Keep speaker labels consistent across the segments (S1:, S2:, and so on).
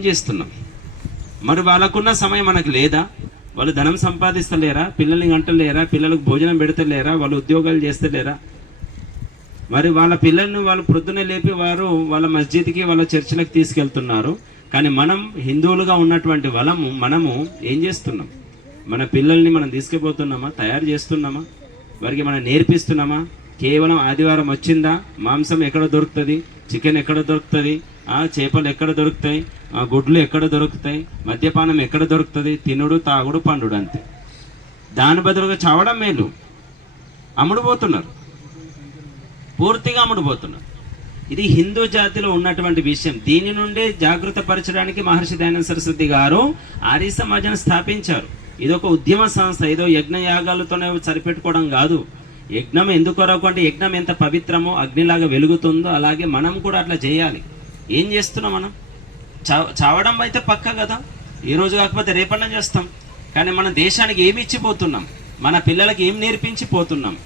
S1: చేస్తున్నాం. మరి వాళ్ళకున్న సమయం మనకు లేదా? వాళ్ళు ధనం సంపాదిస్తలేరా? పిల్లల్ని గంటలేరా పిల్లలకు భోజనం పెడతలేరా? వాళ్ళు ఉద్యోగాలు చేస్తలేరా? మరి వాళ్ళ పిల్లల్ని వాళ్ళు ప్రొద్దునే లేపి వారు వాళ్ళ మస్జిద్కి వాళ్ళ చర్చిలకు తీసుకెళ్తున్నారు. కానీ మనం హిందువులుగా ఉన్నటువంటి వలము మనము ఏం చేస్తున్నాం? మన పిల్లల్ని మనం తీసుకుపోతున్నామా? తయారు చేస్తున్నామా? వారికి మనం నేర్పిస్తున్నామా? కేవలం ఆదివారం వచ్చిందా? మాంసం ఎక్కడ దొరుకుతుంది? చికెన్ ఎక్కడ దొరుకుతుంది? ఆ చేపలు ఎక్కడ దొరుకుతాయి? ఆ గుడ్లు ఎక్కడ దొరుకుతాయి? మద్యపానం ఎక్కడ దొరుకుతుంది? తినుడు తాగుడు పండుడు అంతే. దాని బదులుగా చావడం మేలు. అమ్ముడు పోతున్నారు. పూర్తిగా అమ్ముడుపోతున్నారు ఇది హిందూ జాతిలో ఉన్నటువంటి విషయం. దీని నుండే జాగృత పరచడానికి మహర్షి దయానంద సరస్వతి గారు ఆర్య సమాజాన్ని స్థాపించారు. ఇది ఒక ఉద్యమ సంస్థ. ఏదో యజ్ఞయాగాలతోనే సరిపెట్టుకోవడం కాదు. యజ్ఞం ఎందుకొరకు అంటే యజ్ఞం ఎంత పవిత్రమో అగ్నిలాగా వెలుగుతుందో అలాగే మనం కూడా అట్లా చేయాలి. ఏం చేస్తున్నాం మనం? చావ చావడం అయితే పక్క కదా. ఈ రోజు కాకపోతే రేపన్నా చేస్తాం. కానీ మన దేశానికి ఏమి ఇచ్చిపోతున్నాం? మన పిల్లలకి ఏం నేర్పించి పోతున్నాం?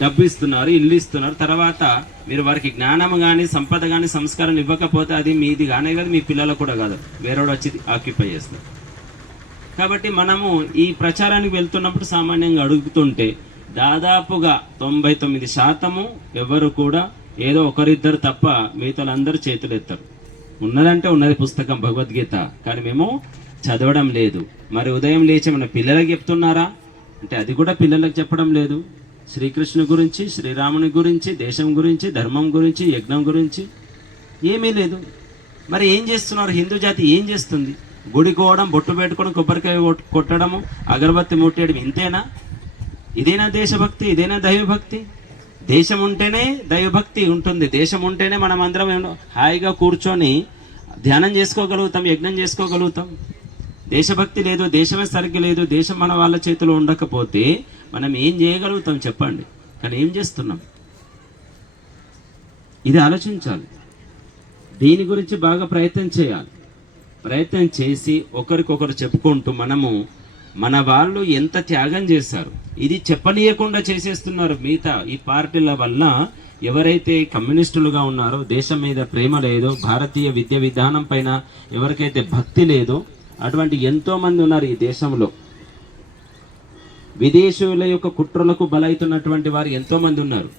S1: డబ్బు ఇస్తున్నారు ఇల్లు ఇస్తున్నారు. తర్వాత మీరు వారికి జ్ఞానం కానీ సంపద కానీ సంస్కారం ఇవ్వకపోతే అది మీది కానే కాదు మీ పిల్లలకు కూడా కాదు. వేరేవాడు వచ్చి ఆక్యుపై చేస్తారు కాబట్టి మనము ఈ ప్రచారానికి వెళ్తున్నప్పుడు సామాన్యంగా అడుగుతుంటే దాదాపుగా తొంభై తొమ్మిది శాతము ఎవరు కూడా ఏదో ఒకరిద్దరు తప్ప మిగతాలందరూ చేతులు ఎత్తారు. ఉన్నదంటే ఉన్నది పుస్తకం భగవద్గీత. కానీ మేము చదవడం లేదు. మరి ఉదయం లేచి మన పిల్లలకు చెప్తున్నారా? అంటే అది కూడా పిల్లలకు చెప్పడం లేదు. శ్రీకృష్ణు గురించి శ్రీరాముని గురించి దేశం గురించి ధర్మం గురించి యజ్ఞం గురించి ఏమీ లేదు. మరి ఏం చేస్తున్నారు? హిందూ జాతి ఏం చేస్తుంది? గుడికోవడం బొట్టు పెట్టుకోవడం కొబ్బరికాయ కొట్టడము అగరబత్తి ముట్టేయడం ఇంతేనా? ఇదేనా దేశభక్తి? ఇదేనా దైవభక్తి? దేశం ఉంటేనే దైవభక్తి ఉంటుంది. దేశం ఉంటేనే మనం అందరం ఏమో హాయిగా కూర్చొని ధ్యానం చేసుకోగలుగుతాం యజ్ఞం చేసుకోగలుగుతాం. దేశభక్తి లేదు దేశమే సరిగ్గా లేదు దేశం మన వాళ్ళ చేతిలో ఉండకపోతే మనం ఏం చేయగలుగుతాం చెప్పండి. కానీ ఏం చేస్తున్నాం? ఇది ఆలోచించాలి. దీని గురించి బాగా ప్రయత్నం చేయాలి. ప్రయత్నం చేసి ఒకరికొకరు చెప్పుకుంటూ మనము మన వాళ్ళు ఎంత త్యాగం చేశారు? ఇది చెప్పనీయకుండా చేసేస్తున్నారు మిగతా ఈ పార్టీల వల్ల ఎవరైతే కమ్యూనిస్టులుగా ఉన్నారో దేశం మీద ప్రేమ లేదో భారతీయ విద్య విధానం పైన ఎవరికైతే భక్తి లేదో అటువంటి ఎంతోమంది ఉన్నారు ఈ దేశంలో. విదేశీయుల యొక్క కుట్రలకు బలైతున్నటువంటి వారు ఎంతోమంది ఉన్నారు.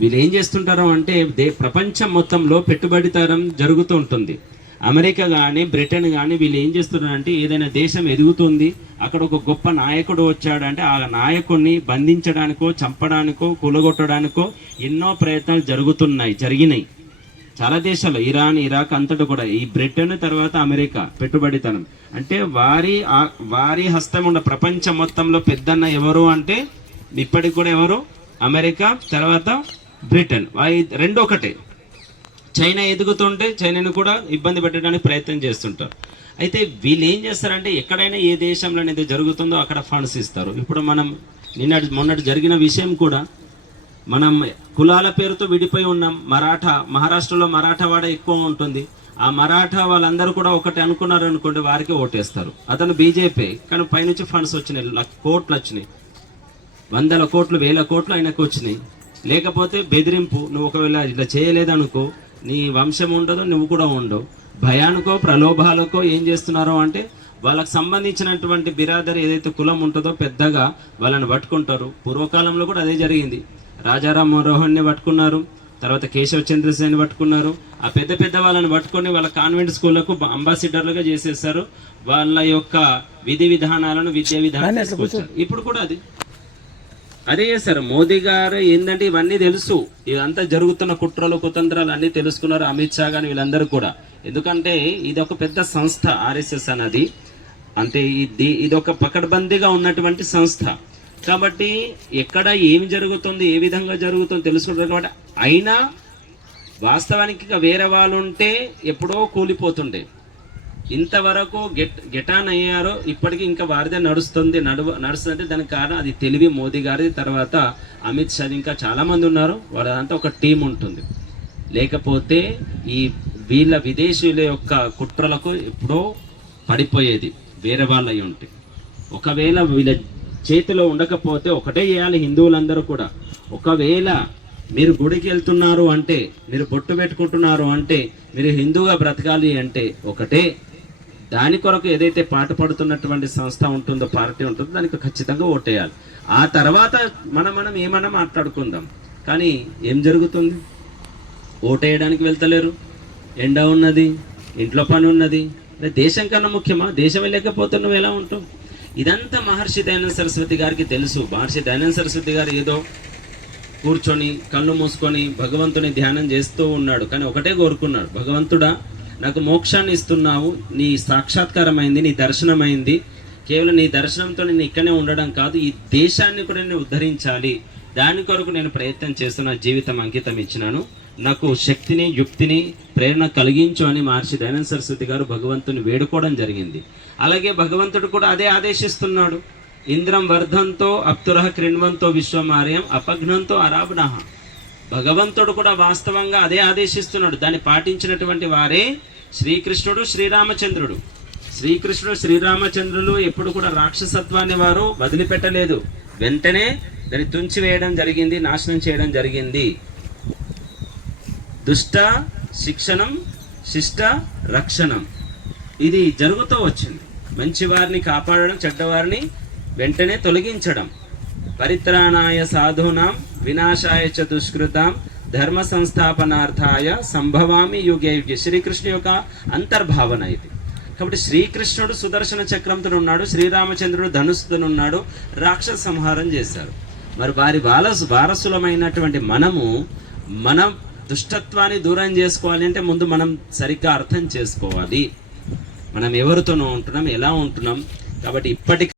S1: వీళ్ళు ఏం చేస్తుంటారు అంటే దే ప్రపంచం మొత్తంలో పెట్టుబడితరం జరుగుతూ ఉంటుంది. అమెరికా కానీ బ్రిటన్ కానీ వీళ్ళు ఏం చేస్తున్నారంటే ఏదైనా దేశం ఎదుగుతుంది అక్కడ ఒక గొప్ప నాయకుడు వచ్చాడంటే ఆ నాయకుడిని బంధించడానికో చంపడానికో కూలగొట్టడానికో ఎన్నో ప్రయత్నాలు జరుగుతున్నాయి జరిగినాయి. చాలా దేశాలు ఇరాన్ ఇరాక్ అంతటా కూడా ఈ బ్రిటన్ తర్వాత అమెరికా పెట్టుబడితనం. అంటే వారి వారి హస్తం ఉన్న ప్రపంచం మొత్తంలో పెద్దన్న ఎవరు అంటే ఇప్పటికి కూడా ఎవరు? అమెరికా తర్వాత బ్రిటన్. వా- రెండు ఒకటే చైనా ఎదుగుతుంటే చైనాను కూడా ఇబ్బంది పెట్టడానికి ప్రయత్నం చేస్తుంటారు. అయితే వీళ్ళు ఏం చేస్తారంటే ఎక్కడైనా ఏ దేశంలో అనేది జరుగుతుందో అక్కడ ఫండ్స్ ఇస్తారు. ఇప్పుడు మనం నిన్నటి మొన్నటి జరిగిన విషయం కూడా మనం కులాల పేరుతో విడిపోయి ఉన్నాం. మరాఠా మహారాష్ట్రలో మరాఠా వాడ ఎక్కువ ఉంటుంది. ఆ మరాఠా వాళ్ళందరూ కూడా ఒకటి అనుకున్నారు అనుకోండి వారికి ఓటేస్తారు. అతను బీజేపీ కానీ పైనుంచి ఫండ్స్ వచ్చినాయి. కోట్లు వచ్చినాయి. వందల కోట్లు వేల కోట్లు ఆయనకు వచ్చినాయి. లేకపోతే బెదిరింపు నువ్వు ఒకవేళ ఇట్లా చేయలేదనుకో నీ వంశం ఉండదు నువ్వు కూడా ఉండవు. భయానికో ప్రలోభాలకో ఏం చేస్తున్నారో అంటే వాళ్ళకి సంబంధించినటువంటి బిరాదరి ఏదైతే కులం ఉంటుందో పెద్దగా వాళ్ళని పట్టుకుంటారు. పూర్వకాలంలో కూడా అదే జరిగింది. రాజారాం మోహన్ని పట్టుకున్నారు తర్వాత కేశవ్ చంద్రసేని పట్టుకున్నారు. ఆ పెద్ద పెద్ద వాళ్ళని పట్టుకొని వాళ్ళ కాన్వెంట్ స్కూళ్ళకు అంబాసిడర్లుగా చేసేసారు వాళ్ళ యొక్క విధి విధానాలను విద్యా విధానాలు ఇప్పుడు కూడా అది. అదే సార్ మోదీ గారు ఏంటంటే ఇవన్నీ తెలుసు. ఇదంతా జరుగుతున్న కుట్రలు కుతంత్రాలు అన్నీ తెలుసుకున్నారు అమిత్ షా కానీ వీళ్ళందరూ కూడా. ఎందుకంటే ఇది ఒక పెద్ద సంస్థ ఆర్ఎస్ఎస్ అన్నది. అంటే ఇది ఇది ఒక పకడ్బందీగా ఉన్నటువంటి సంస్థ. కాబట్టి ఎక్కడ ఏమి జరుగుతుంది ఏ విధంగా జరుగుతుందో తెలుసుకుంటారు కాబట్టి అయినా వాస్తవానికి ఇక వేరే వాళ్ళు ఉంటే ఎప్పుడో కూలిపోతుండే. ఇంతవరకు గెట్ గెటాన్ అయ్యారో ఇప్పటికీ ఇంకా వారిదే నడుస్తుంది నడువ నడుస్తుందంటే దానికి కారణం అది తెలివి మోదీ గారిది. తర్వాత అమిత్ షా ఇంకా చాలామంది ఉన్నారు. వాళ్ళదంతా ఒక టీం ఉంటుంది. లేకపోతే ఈ వీళ్ళ విదేశీయుల యొక్క కుట్రలకు ఎప్పుడో పడిపోయేది. వేరే వాళ్ళు అయి ఉంటే. ఒకవేళ వీళ్ళ చేతిలో ఉండకపోతే ఒకటే చేయాలి హిందువులందరూ కూడా. ఒకవేళ మీరు గుడికి వెళ్తున్నారు అంటే మీరు బొట్టు పెట్టుకుంటున్నారు అంటే మీరు హిందువుగా బ్రతకాలి అంటే ఒకటే దాని కొరకు ఏదైతే పాట పడుతున్నటువంటి సంస్థ ఉంటుందో పార్టీ ఉంటుందో దానికి ఖచ్చితంగా ఓటేయాలి. ఆ తర్వాత మనం మనం ఏమన్నా మాట్లాడుకుందాం. కానీ ఏం జరుగుతుంది? ఓటేయడానికి వెళ్తలేరు. ఎండ ఉన్నది ఇంట్లో పని ఉన్నది. దేశం కన్నా ముఖ్యమా? దేశం వెళ్ళకపోతే నువ్వు ఎలా ఉంటావు? ఇదంతా మహర్షి దయానంద సరస్వతి గారికి తెలుసు. మహర్షి దయానంద సరస్వతి గారు ఏదో కూర్చొని కళ్ళు మూసుకొని భగవంతుని ధ్యానం చేస్తూ ఉన్నాడు. కానీ ఒకటే కోరుకున్నాడు. భగవంతుడా నాకు మోక్షాన్ని ఇస్తున్నావు నీ సాక్షాత్కారమైంది నీ దర్శనమైంది. కేవలం నీ దర్శనంతో నేను ఇక్కడనే ఉండడం కాదు ఈ దేశాన్ని కూడా నేను ఉద్ధరించాలి. దాని కొరకు నేను ప్రయత్నం చేస్తున్న జీవితం అంకితం ఇచ్చినాను. నాకు శక్తిని యుక్తిని ప్రేరణ కలిగించు అని మహర్షి దయానంద సరస్వతి గారు భగవంతుని వేడుకోవడం జరిగింది. అలాగే భగవంతుడు కూడా అదే ఆదేశిస్తున్నాడు. ఇంద్రం వర్ధంతో అప్తురహ క్రిణ్వంతో విశ్వమార్యం అపఘ్నంతో అరాబనహ భగవంతుడు కూడా వాస్తవంగా అదే ఆదేశిస్తున్నాడు. దాన్ని పాటించినటువంటి వారే శ్రీకృష్ణుడు శ్రీరామచంద్రుడు. శ్రీకృష్ణుడు శ్రీరామచంద్రులు ఎప్పుడు కూడా రాక్షసత్వాన్ని వారు వదిలిపెట్టలేదు. వెంటనే దాన్ని తుంచివేయడం జరిగింది నాశనం చేయడం జరిగింది. దుష్ట శిక్షణం శిష్ట రక్షణం. ఇది జరుగుతూ వచ్చింది. మంచివారిని కాపాడడం చెడ్డవారిని వెంటనే తొలగించడం. పరిత్రాణాయ సాధూనాం వినాశాయ చ దుష్కృతాం ధర్మ సంస్థాపనార్థాయ సంభవామి యుగే యుగే. శ్రీకృష్ణ యొక్క అంతర్భావన ఇది. కాబట్టి శ్రీకృష్ణుడు సుదర్శన చక్రంతో ఉన్నాడు శ్రీరామచంద్రుడు ధనుస్సుతో ఉన్నాడు రాక్షస సంహారం చేశారు మరి వారి వారసు వారసులమైనటువంటి మనము మన దుష్టత్వాన్ని దూరం చేసుకోవాలి అంటే ముందు మనం సరిగ్గా అర్థం చేసుకోవాలి. మనం ఎవరితోనూ ఉంటున్నాం ఎలా ఉంటున్నాం? కాబట్టి ఇప్పటికి